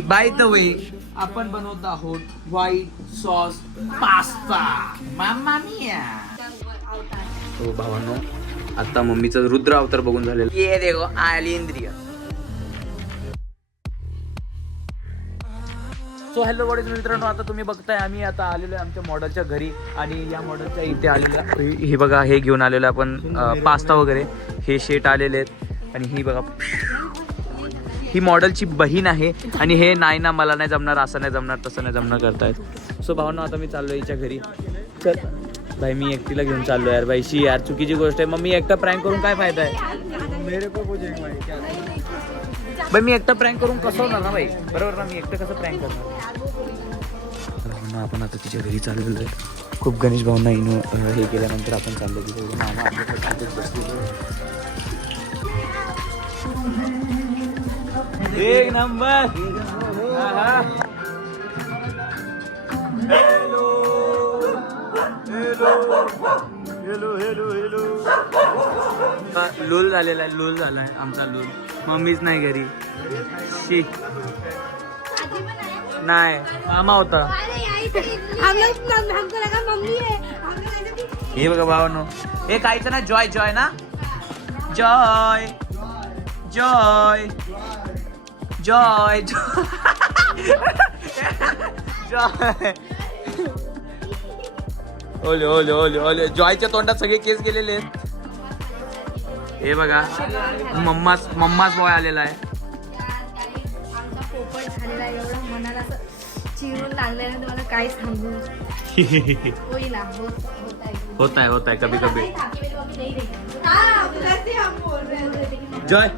By the way आपण बनवत आहोत व्हाईट सॉस पास्ता. मामा मिया. हो भावांनो, आता मम्मीचं रुद्र अवतार बघून झालेलं. ये देखो आली इंद्रिय. सो हॅलो बॉडीज मित्रांनो, आता तुम्ही बघताय आम्ही आता आलेलो आहे आमच्या मॉडेलच्या घरी आणि या मॉडेलच्या इथे आलेला हे बघा, हे घेऊन आलेलो आपण पास्ता वगैरे. हे शेट आलेले आहेत आणि ही बघा, ही मॉडेलची बहीण आहे आणि हे नाही ना मला नाही जमणार, असं नाही जमणार, तसं नाही जमणार करतायत. सो भावना आता मी चाललो हिच्या घरी. चल भाई, मी एकटीला घेऊन चाललो यार. बाईशी यार चुकीची गोष्ट आहे. मग मी एकटा प्रँक करून काय फायदा आहे. मेरे को भाई मी एकटा प्रँक करून कसं होणार ना भाई, बरोबर ना. मी एकटं कसं प्रँक करणार. आपण आता तिच्या घरी चाललेलो आहे. खूप गणेश भाऊंना हे केल्यानंतर आपण चाललो तिथे. मामा आपल्याकडे बसलेलो. एक number. Hello hello hello hello. Lol झालेला आहे, लूल झालाय आमचा लूल. मम्मीच नाही घरी. शी नाही, मामा होता. हे बघा भावानो, हे काहीच ना, जॉय जॉय ना, जॉय जॉय जॉय जॉय. ओले ओले ओले ओले. जॉयच्या तोंडात सगळे केस गेलेले आहेत. हे बघा, मम्माच बॉय आलेला आहे. आमचा पोपट झालेला आहे, एवढं मनाला असं चिरून लागलेलं तुम्हाला काय सांगू. होता है कभी कभी. जॉय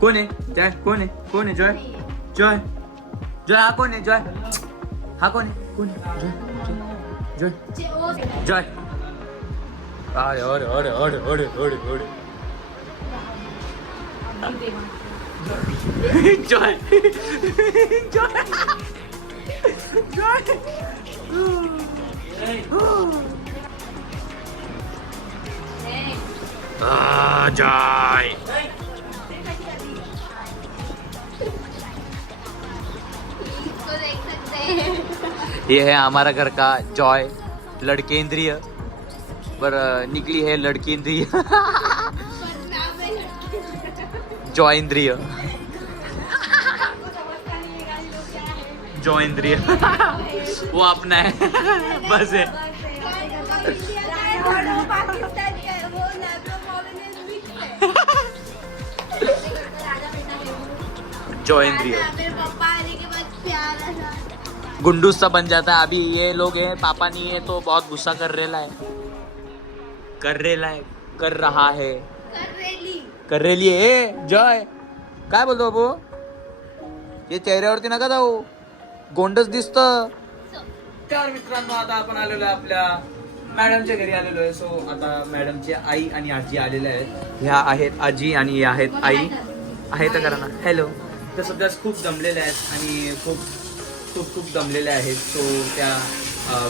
कोण आहे? जॉय कोण आहे? कोण आहे जॉय? जॉय जॉय हा कोण आहे? जॉय हा कोण आहे? कोण आहे? Joy Joy Joy. अरे अरे अरे अरे अरे अरे अरे. Joy Joy Joy. जॉय. ये है हमारा घर का जॉय, लड़केंद्रिय. पर निकली है लड़केंद्रिय. जॉयेंद्रिय. जॉयेंद्रिय वो अपना है. बस है. जॉयेंद्रिय गुंडूस सा बन जाता है. अभी ये लोग हैं, पापा नहीं है तो बहुत गुस्सा कर रहा है. कर रहा है. करेली आहे. जॉय काय बोलतो बाबू? हे चेहऱ्यावरती नका जाऊ, गोंडच दिसतं. तर मित्रांनो, आता आपण आलेलो आहे आपल्या मॅडमच्या घरी आलेलो आहे. सो आता मॅडमची आई आणि आजी आलेल्या आहेत. ह्या आहेत आजी आणि ह्या आहेत आई. आहे तर करा ना हॅलो. तर सध्या खूप जमलेल्या आहेत आणि खूप खूप खूप जमलेल्या आहेत. सो त्या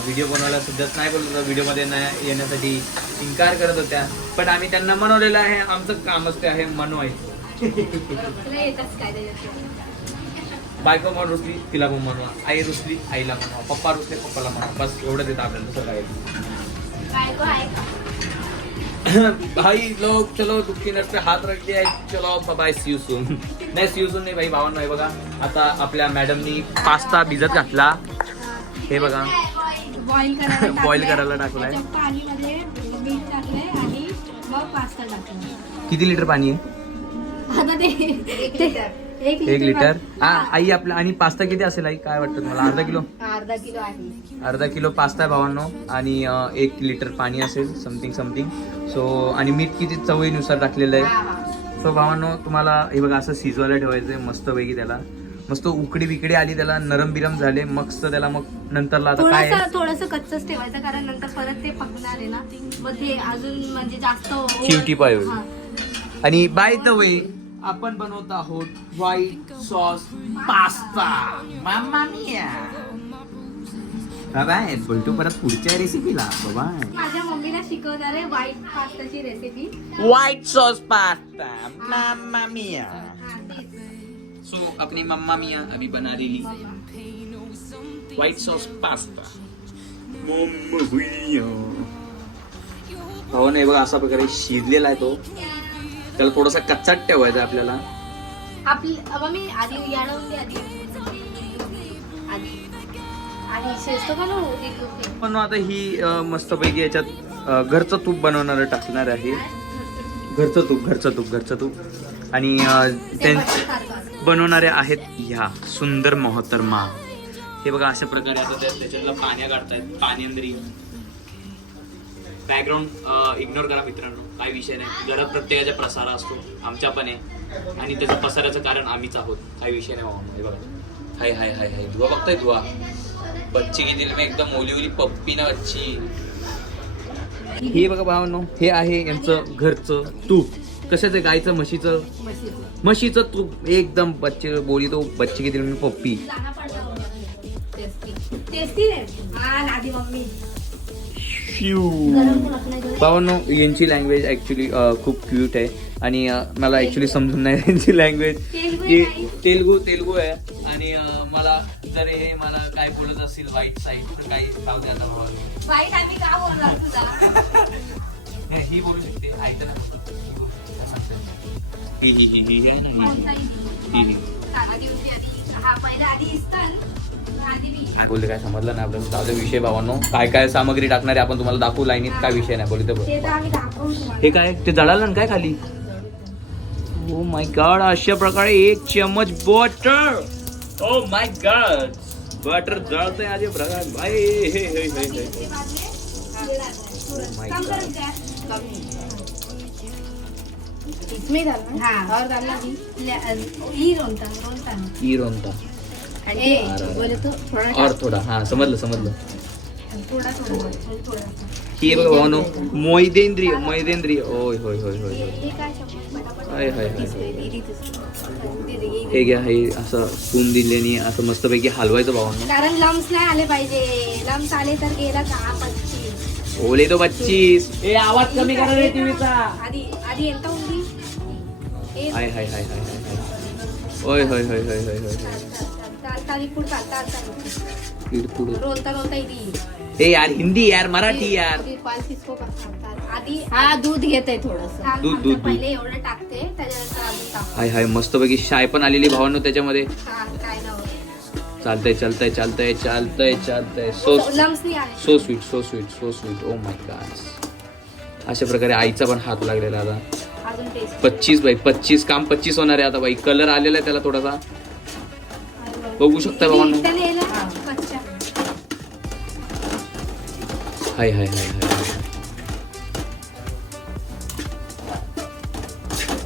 व्हिडिओ बनवायला सुद्धाच नाही बोलत होत्या, व्हिडिओमध्ये नाही येण्यासाठी इन्कार करत होत्या. पण आम्ही त्यांना मनवलेलं आहे. आमचं कामच ते आहे मनवायचं. बायको मन रुसली तिला पण मनवा, आई रुसली आईला मनवा, पप्पा रुसले पप्पाला मनवा. बस एवढंच येतं आपल्याला, दुसरं काय. भाई लोग चलो दुखी नट पे हात रख दिया. चलो बाय, सी यू सून. नाही सी यू सून नाही भाई. भावांनो आहे बघा, आता आपल्या मॅडमनी पास्ता भिजत घातला. हे बघा, बॉईल करायला टाकलाय. पाणीमध्ये मीठ टाकलंय आणि मग पास्ता टाकला. किती लिटर पाणी आहे? आता ते 1 लिटर. हा आई आपला. आणि पास्ता किती असेल आई, काय वाटतं तुम्हाला? अर्धा किलो आहे. अर्धा किलो पास्ता आहे भावांनो आणि 1 लिटर पाणी असेल समथिंग. सो आणि मीठ किती चवीनुसार टाकलेलं आहे. सो भावांनो, तुम्हाला हे बघा असं शिजवायला ठेवायचंय मस्तपैकी. त्याला मस्त उकडी बिकडी आली, त्याला नरम बिरम झाले मस्त. त्याला मग नंतरला आता काय थोडंसं कच्चच ठेवायचं, कारण नंतर परत ते पकणार आहे ना, मग ते अजून म्हणजे जास्त चिवटी पाय होईल. आणि बाय द वे आपण बनवत आहोत व्हाईट सॉस पास्ता. मामा मिया. बाय बोलतो परत पुढच्या रेसिपीला. बाय. माझ्या मम्मीला शिकवणार आहे व्हाईट पास्ताची recipe. White sauce pasta. Mamma mia. So अपनी मम्मा मिया अभी बना रही व्हाइट सॉस पास्ता. हो नाही बघा अशा प्रकारे शिजलेला आहे तो. त्याला थोडासा कच्चाच ठेवायचा आपल्याला. आपली मम्मी आधी याडवून दे आधी शेजतो का नो पण आता ही मस्तपैकी याच्यात घरचं तूप बनवणार टाकणार आहे. घरचं तूप आणि त्यांचे बनवणारे आहेत ह्या सुंदर मोहतरमा. हे बघा अशा प्रकारे आता त्याच्यातला पाण्या काढतायत. पाण्यांद्री बॅकग्राऊंड इग्नोर करा मित्रांनो, काही विषय नाही. घरात प्रत्येकाचा प्रसारा असतो, आमच्या पण आहे आणि त्याच्या प्रसाराचं कारण आम्हीच आहोत. काही विषय नाही बाबा. हे बघा हाय हाय हाय हाय धुवा बघताय धुवा. बच्ची किती मी एकदम ओली पप्पी ना बच्ची. हे बघा भावांनो, हे आहे यांचं घरचं तूप. कशाचं? गायचं म्हशीचं तूप. एकदम बच्चे बोली तो बच्ची किती मी पप्पी. भावांनो यांची लँग्वेज ऍक्च्युली खूप क्यूट आहे आणि मला ऍक्च्युली समजून नाही यांची लँग्वेज. तेलगू आहे आणि मला तर हे मला काय बोलत असतील वाईट साईड तर काही सांगू द्या भावांनो. वाईट आम्ही का बोलणार तुझा? ही बोलू शकते ऐकलं. बोलते काय समजलं नाही आपल्याला. जाऊ दे विषय भावांनो. काय काय सामग्री टाकणार आहे आपण तुम्हाला दाखवू लाईनीत. काय विषय नाही बोलते. हे काय ते जळालं ना काय खाली. Oh my god. अशा प्रकारे 1 चम्मच butter. Oh my god butter जळतंय आधी प्रकार भाई. हे हे हे हे माय गॉड. इसमें डालना और डालना ही रोंता बोले तो थोड़ा और थोडा. हा समजलं. थोड़ा ही बघा भावानो मैदेंद्रिय. होय होय होय होय ये काय शब्द हाय हाय हाय. हे घ्या. हे असं स्पून दिल्याने असं मस्तपैकी हलवायचं भावानो. कारण लम्स नाही आले पाहिजे. लम्स आले तर गेला का 25. ओले तो 25. ए आवाज कमी करा रे टीव्हीचा. आधी ఎంత ఉంది हाय हाय हाय हाय हाय. होय होय होय होय होय होय. ఇప్పుడు रोलता ఇది. ए यार हिंदी यार मराठी यार. पाल किसको आधी दूध घेते थोडंसं. दूध पहिले एवढं टाकते त्याच्यानंतर अजून टाकते. हाय हाय मस्तपैकी शाय पण आलेली भावांनो त्याच्यामध्ये. काय चालतंय. लम्स नाही आले. So sweet. O my god. अशा प्रकारे आईचा पण हात लागलेला आता. अजून टेस्ट 25 बाई 25 काम 25 होणार आहे आता बाई. कलर आलेला आहे त्याला थोडासा बघू शकता भावांनो. हाय हाय हाय हाय.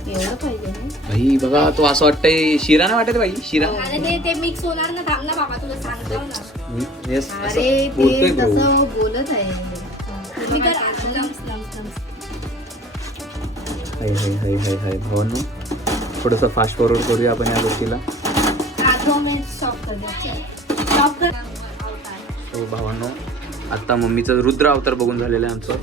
एवढं पाहिजे ना भाई बघा तो असं वाटतंय शिरा नाही वाटत बाई. शिरा अरे ते मिक्स होणार ना. थांब ना बाबा तुला सांगतो ना. येस अरे ते तसं बोलत आहे. मी तर लम्स हाय हाय हाय हाय हाय भावांनो. थोडंसं फास्ट फॉरवर्ड करूया आपण या गोष्टीला. हो भावांनो आता मम्मीचं रुद्र अवतार बघून झालेलं आहे आमचं.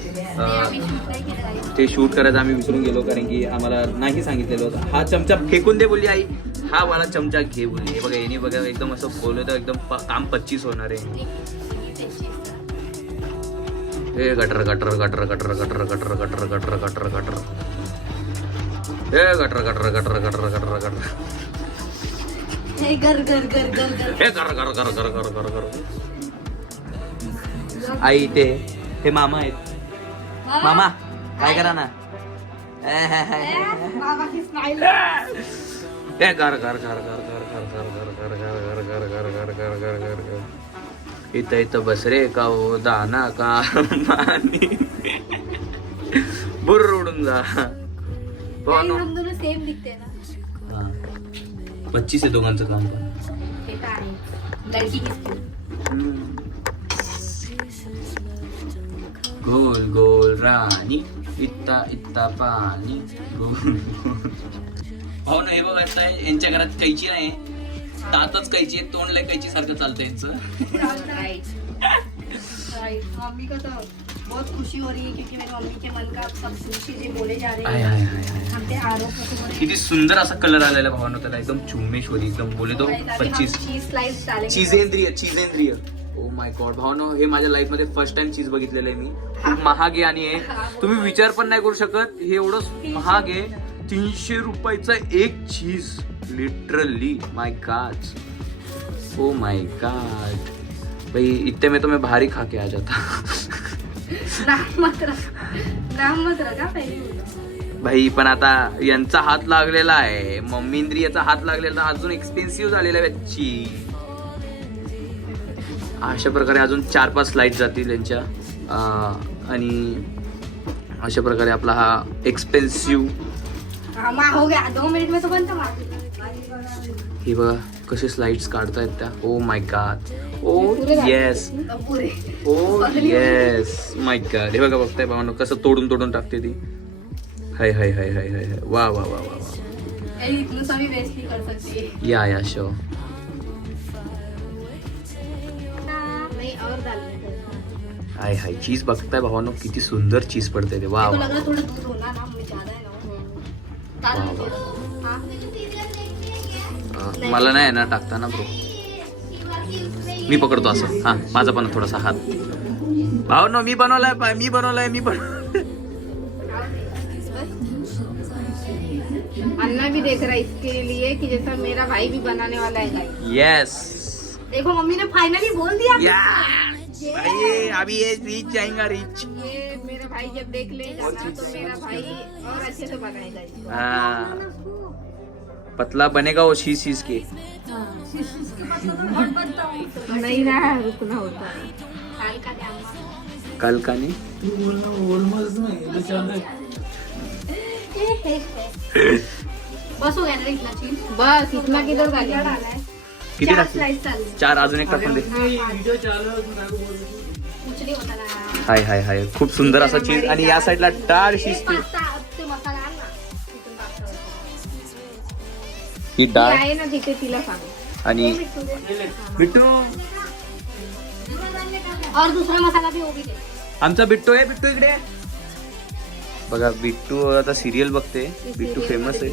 ते शूट करायचं आम्ही विसरून गेलो कारण की आम्हाला नाही सांगितलेलं होतं. हा चमचा फेकून दे बोलली आई. हा वाला चमचा घे बोलली. हे बघा येणे बघा एकदम असं बोललं तर एकदम काम 25 होणार आहे. हे गटर गटर गटर गटर गटर गटर गटर गटर गटर गटर. हे गटर गटर गटर गटर गटर गटर. हे गर गर गर गर गर. हे कर कर कर कर कर कर कर. आई ते हे मामा आहेत. मामा काय करा ना. बाबा की स्माइल. हे कर कर कर कर कर कर कर कर कर कर कर कर कर कर कर कर. इथं बस रे का हो दाना का मानी बुर्र उडून जा. हम दोनों सेम दिखते ना. 25 आहे दोघांचं काम पण. हे काय लड़की किसकी. गोल गोल राणी इत्ता इत्ता पाणी गोल. हो ना हे बघा आता यांच्या घरात कैची नाही. दातच कैची आहे. तोंडला कैची सारखं चालतं यांचं. राईट. आम्ही कसं बहुत खुशी हो रही है क्योंकि मेरी मम्मी के मन का सब चीजें बोले जा रही आय, है. आय, आय, आय. हम पे आरोप हो रहे किती सुंदर असा कलर आलेला भावानो त्याला एकदम चुम्मेश्वरी एकदम बोले तो 25 चीज स्लाइस डालेंगे. चीजेंद्रिय ओ माय गॉड भावानो हे माझ्या लाईफ मध्ये फर्स्ट टाइम चीज बघितलेलं आहे मी. खूप महाग आहे आणि हे तुम्ही विचार पण नाही करू शकत हे एवढं महाग आहे. 300 रुपयाचा एक चीज literally. My god oh my god भाई इतने में तो मैं बाहर ही खा के आ जाता. नाम मत रखा पहिले. भाई पण आता यांचा हात लागलेला आहे मम्मींद्रियाचा हात लागलेला अजून एक्सपेन्सिव्ह झालेला आहे याची. अशा प्रकारे अजून 4-5 स्लाइड जातील यांच्या आणि अशा प्रकारे आपला हा एक्सपेन्सिव्ह हो गया 2 मिनिट में तो बनता. हे बघा कसे स्लाइड्स काढतायत त्या. Oh my god oh yes oh yes my god. हे बघा बघताय भावानो कसं तोडून टाकते ती. हाय हाय हाय हाय हाय वा वा वा वा वा. इतना सा भी वेस्ट नहीं कर सकती. या शो नहीं और डालने. हाय हाय चीज बघताय भावानो किती सुंदर चीज पडते ते. वा तो वा लग रहा थोड़ा दूध होना ना मुझे ज्यादा है ना. वाह, हाँ. मला नाही ना टाकताना ब्रो मी पकडतो असं. हा माझा पण थोडासा हात. भावानो मी बनवलाय. अन्ना भी देख रहा है इसके लिए कि जैसा मेरा भाई भी बनाने वाला है गाइस. यस देखो मम्मी ने फाइनली बोल दिया. भाई अभी ये रीच जाएगा रीच. ये मेरा भाई जब देख लेगा ना तो मेरा भाई और अच्छे से बनाएगा इसको. हाँ पतला बनेगा वो शीश के. नहीं ना रुकना होता है. कल का नहीं बस हो गया ना इतना चीज. बस इतना किधर डाला है. किती टाकले? स्लाइस चालू. 4 अजून एक टाकून दे. उचली होता ना. हाय हाय हाय खूप सुंदर असा चीज आणि या साईडला डाळ शिजते. ते मसाला आण ना. ही ती डाळ आहे ना तिथे तिला सांग. आणि बिट्टू और दूसरा मसाला भी वो भी दे. आमचा बिट्टू आहे. बिट्टू इकडे बघा. बिट्टू आता सिरियल बघते. बिट्टू फेमस आहे.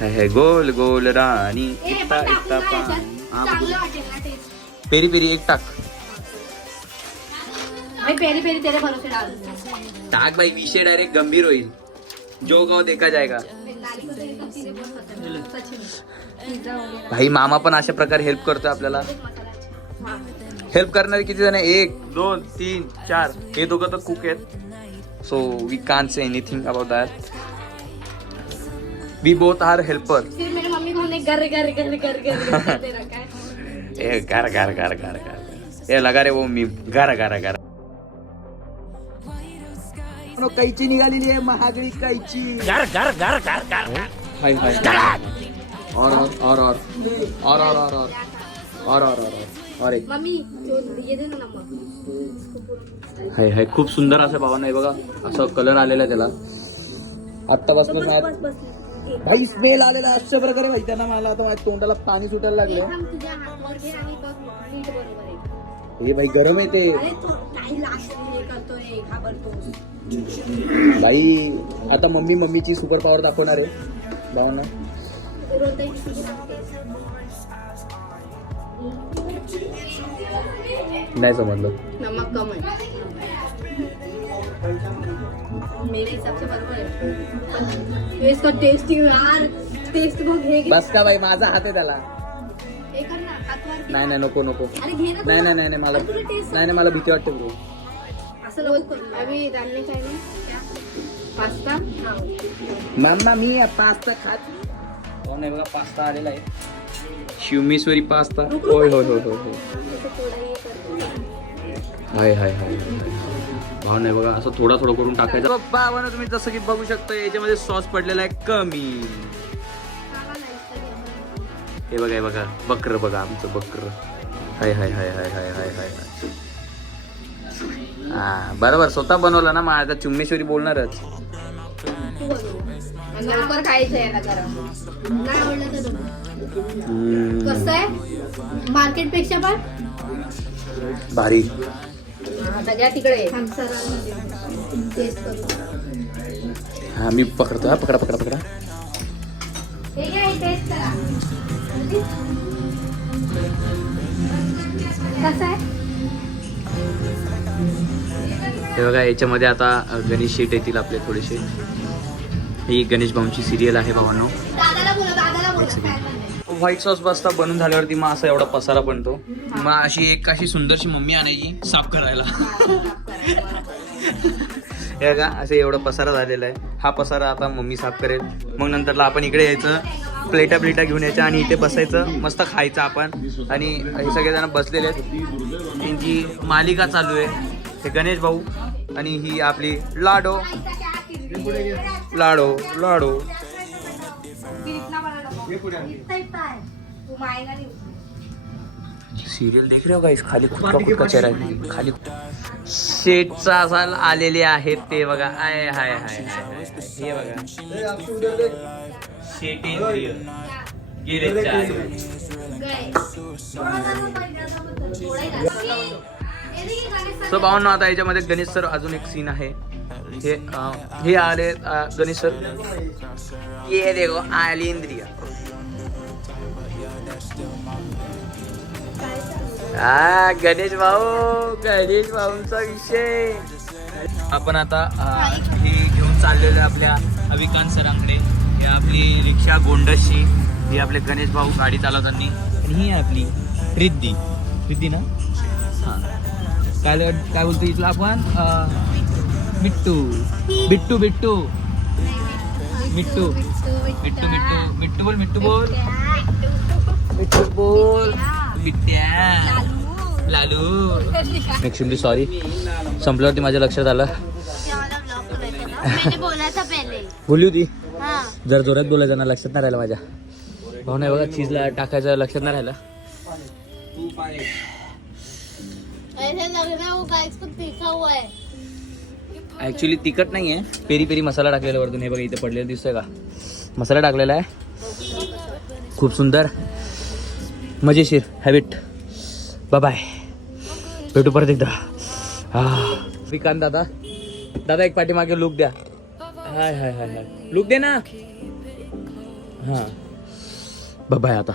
हाय हाय गोल गोल राणी इत्ता इत्ता चांगलं वाटेल ना टेस्ट. पेरी पेरी एक टाक. भाई पेरी पेरी तेरे भरोसे डाल. टाक भाई विषय डायरेक्ट गंभीर होईल. जो गाव देखा जाएगा. भाई मामा पण अशा प्रकारे हेल्प करतो आपल्याला. हेल्प करणारे किती जण? 1 2 3 4. हे दोघं तर कुक आहेत. So we can't say anything about that. We both are helper. फिर मेरी मम्मी को हमने गर गर गर गर गर दे रखा है. ए गार गार गार गार गार ए लगा रे वो मी गार गार गार. कैची निघालेली आहे महागडी कैची. गार गार गार गार गार. हाय हाय और एक. मम्मी जो ये दे ना नमक. हाय हाय खूप सुंदर असं भावा नाही बघा. असं कलर आलेला आहे त्याला आत्तापासून. भाई स्मेल आलेला अशा प्रकारे भाई त्यांना. मला आता माझ्या तोंडाला पाणी सुटायला लागले. तुझ्या हातवर घे आणि बघ नीट बरोबर आहे. हे भाई गरम आहे ते. अरे तू काही लास्ट हे करतोय घाबरतो. भाई आता मम्मीची सुपर पॉवर दाखवणार आहे भावना. नाही समजलं. नमक कम है मेरे हिसाब से बरोबर है. ये इसका टेस्ट यार टेस्ट बहुत है. बस का भाई माझा हात आहे त्याला. हे कर ना हातवर. नाही नाही नको नको. अरे घे ना. नाही नाही नाही मला नाही मला भीती वाटते ब्रो. असं लोक अभी डालने चाहिए क्या पास्ता. मम्मा मी पास्ता खात. हो नाही बघा पास्ता आलेला आहे. शिवमेश्वरी पास्ता. होय होय होय होय हाय हाय हाय. भाव नाही बघा असं थोडा थोडं करून टाकायचं. बाबा तुम्ही जसं की बघू शकता याच्यामध्ये सॉस पडलेला आहे कमी. हे बघा हे बघा बकर बघा आमचं बकर. हाय हाय हाय हाय हाय हाय हाय हाय. हा बरोबर स्वतः बनवलं ना. मग आता चुम्मेश्वरी बोलणारच. लवकर खायचं याला गरम. नाही आवडलं तर कसं आहे मार्केट पेक्षा पण भारी. आता घ्या तिकडे टेस्ट करू. हा मी पकडतो. हा पकडा पकडा पकडा. हे घ्या, हे टेस्ट करा. कसं आहे? हे बघा याच्यामध्ये आता गणेश शीट येतील आपले थोडेसे. ही गणेश भाऊंची सिरियल आहे भावांनो. दादाला बोला, दादाला बोला. व्हाईट सॉस पास्ता बनून झाल्यावरती मग असा एवढा पसारा बनतो. मग अशी सुंदरशी मम्मी आणायची साफ करायला. हे बघा असे एवढा पसारा झालेला आहे. हा पसारा आता मम्मी साफ करेल. मग नंतरला आपण इकडे यायचं, प्लेटा घेऊन यायच्या आणि इथे बसायचं, मस्त खायचं आपण. आणि हे सगळेजण बसलेले आहेत. त्यांची मालिका चालू आहे. हे गणेश भाऊ आणि ही आपली लाडो लाडो लाडो. सिरियल देख रहे हो गाइस. खाली खुद का चेहरा आहे. खाली शेटचा असा आलेले आहेत ते बघा. आय हाय हाय हाय. हे बघा शेटेंद्रिय गेले चालू. सो भावना आता याच्यामध्ये गणेश सर अजून एक सीन आहे. हे आले गणेश सर. ये देखो आली इंद्रिय. गणेश भाऊंचा विषय. आपण आता ही घेऊन चाललेलो आपल्या अविकांत सरांकडे. ही आपली रिक्षा गोंडसची. ही आपले गणेश भाऊ गाडी चालवताना. आणि ही आपली रिद्धी ना. हा काय बोलतो इथला आपण बिट्टू बिट्टू बिट्टू मिट्टू मिट्टू मिट्टू मिट्टू बोल मिट्टू बोल मिट्टू बोल बिट्ट्या लालू. एक्चुअली सॉरी, संपल्यावरती माझ्या लक्षात आलं. बोलली होती जर जोरात बोलायचं ना, लक्षात नाही राहिलं माझ्या. भाऊ नाही बघा चीजला टाकायचं लक्षात नाही राहिलं. ऍक्च्युली तिखट नाही आहे, पेरी पेरी मसाला टाकलेला वरतून. हे बघा इथे पडलेलं दिसतोय का, मसाला टाकलेला आहे. खूप सुंदर मजेशीर. हॅबिट. बाय भेटू परत एकदा. विकांत दादा एक पाठीमागे लुक द्या. हाय हाय हाय हाय लुक दे ना. हां बाय आता.